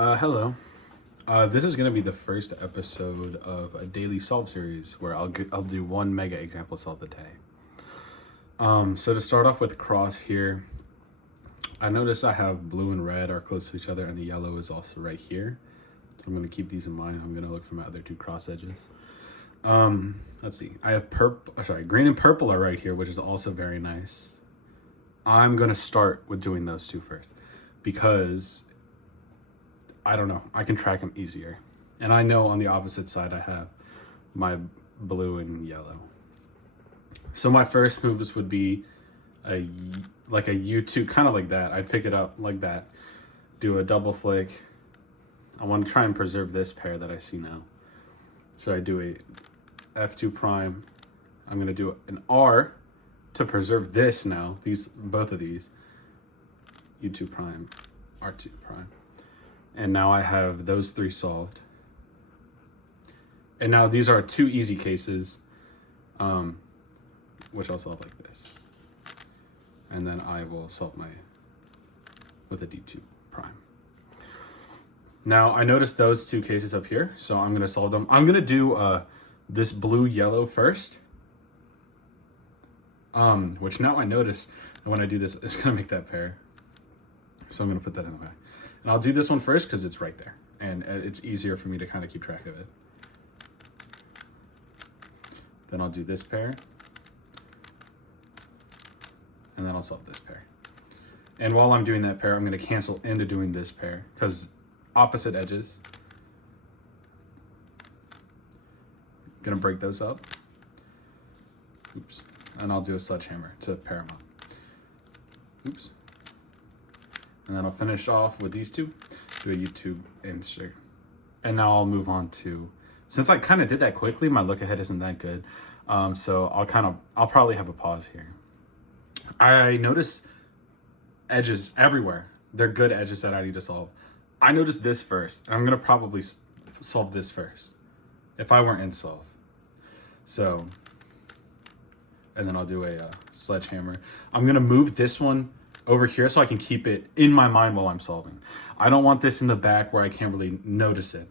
Hello. This is gonna be the first episode of a daily solve series where I'll do one mega example solve a day. So to start off with cross here, I notice I have blue and red are close to each other, and the yellow is also right here. So I'm gonna keep these in mind. I'm gonna look for my other two cross edges. Let's see. I have green and purple are right here, which is also very nice. I'm gonna start with doing those two first because I don't know, I can track them easier. And I know on the opposite side I have my blue and yellow. So my first moves would be like a U2, kind of like that. I'd pick it up like that, do a double flick. I want to try and preserve this pair that I see now. So I do a F2 prime. I'm going to do an R to preserve this now, both of these. U2 prime, R2 prime. And now I have those three solved. And now these are two easy cases, which I'll solve like this. And then I will solve with a D2 prime. Now I noticed those two cases up here, so I'm gonna solve them. I'm gonna do this blue yellow first. Which now I notice that when I do this, it's gonna make that pair. So I'm gonna put that in the back. And I'll do this one first because it's right there. And it's easier for me to kind of keep track of it. Then I'll do this pair. And then I'll solve this pair. And while I'm doing that pair, I'm gonna cancel into doing this pair because opposite edges. Gonna break those up. Oops. And I'll do a sledgehammer to pair them up. Oops. And then I'll finish off with these two, do a U2 insert. And now I'll move on to, since I kind of did that quickly, my look ahead isn't that good. So I'll probably have a pause here. I notice edges everywhere. They're good edges that I need to solve. I noticed this first, and I'm gonna probably solve this first if I weren't in solve. So, and then I'll do a sledgehammer. I'm gonna move this one over here so I can keep it in my mind while I'm solving. I don't want this in the back where I can't really notice it.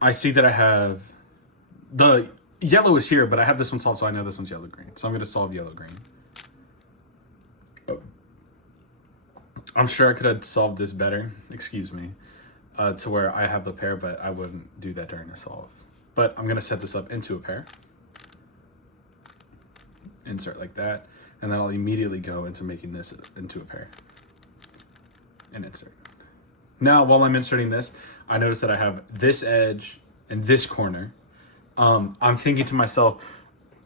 I see that I have, the yellow is here, but I have this one solved, so I know this one's yellow-green. So I'm gonna solve yellow-green. I'm sure I could have solved this better, excuse me, to where I have the pair, but I wouldn't do that during a solve. But I'm gonna set this up into a pair. Insert like that. And then I'll immediately go into making this into a pair. And insert. Now, while I'm inserting this, I notice that I have this edge and this corner. I'm thinking to myself,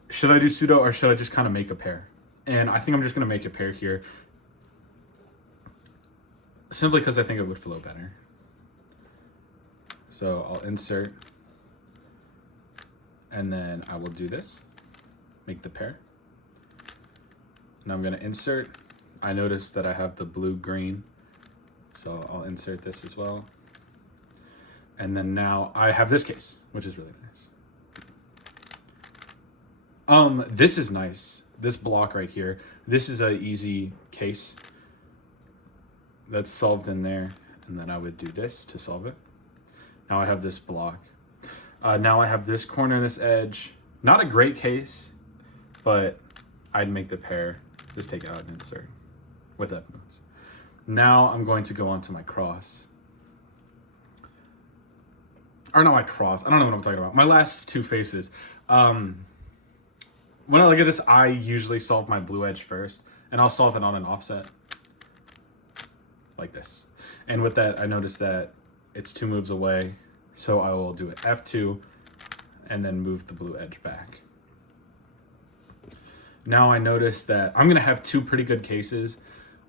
should I do pseudo or should I just kind of make a pair? And I think I'm just gonna make a pair here. Simply because I think it would flow better. So I'll insert. And then I will do this. Make the pair. Now I'm gonna insert. I notice that I have the blue-green, so I'll insert this as well. And then now I have this case, which is really nice. This is nice. This block right here. This is an easy case that's solved in there. And then I would do this to solve it. Now I have this block. Now I have this corner and this edge. Not a great case, but I'd make the pair. Just take it out and insert with F moves. Now I'm going to go on to my cross. Or not my cross. I don't know what I'm talking about. My last two faces. When I look at this, I usually solve my blue edge first. And I'll solve it on an offset. Like this. And with that, I notice that it's 2 moves away. So I will do an F2 and then move the blue edge back. Now I notice that I'm gonna have 2 pretty good cases.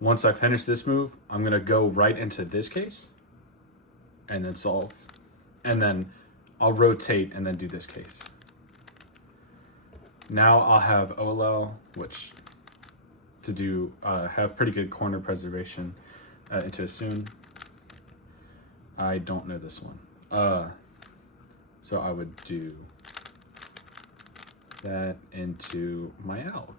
Once I finish this move, I'm gonna go right into this case and then solve. And then I'll rotate and then do this case. Now I'll have OLL, which to do, have pretty good corner preservation into a Sun. I don't know this one. So I would do that into my ALK.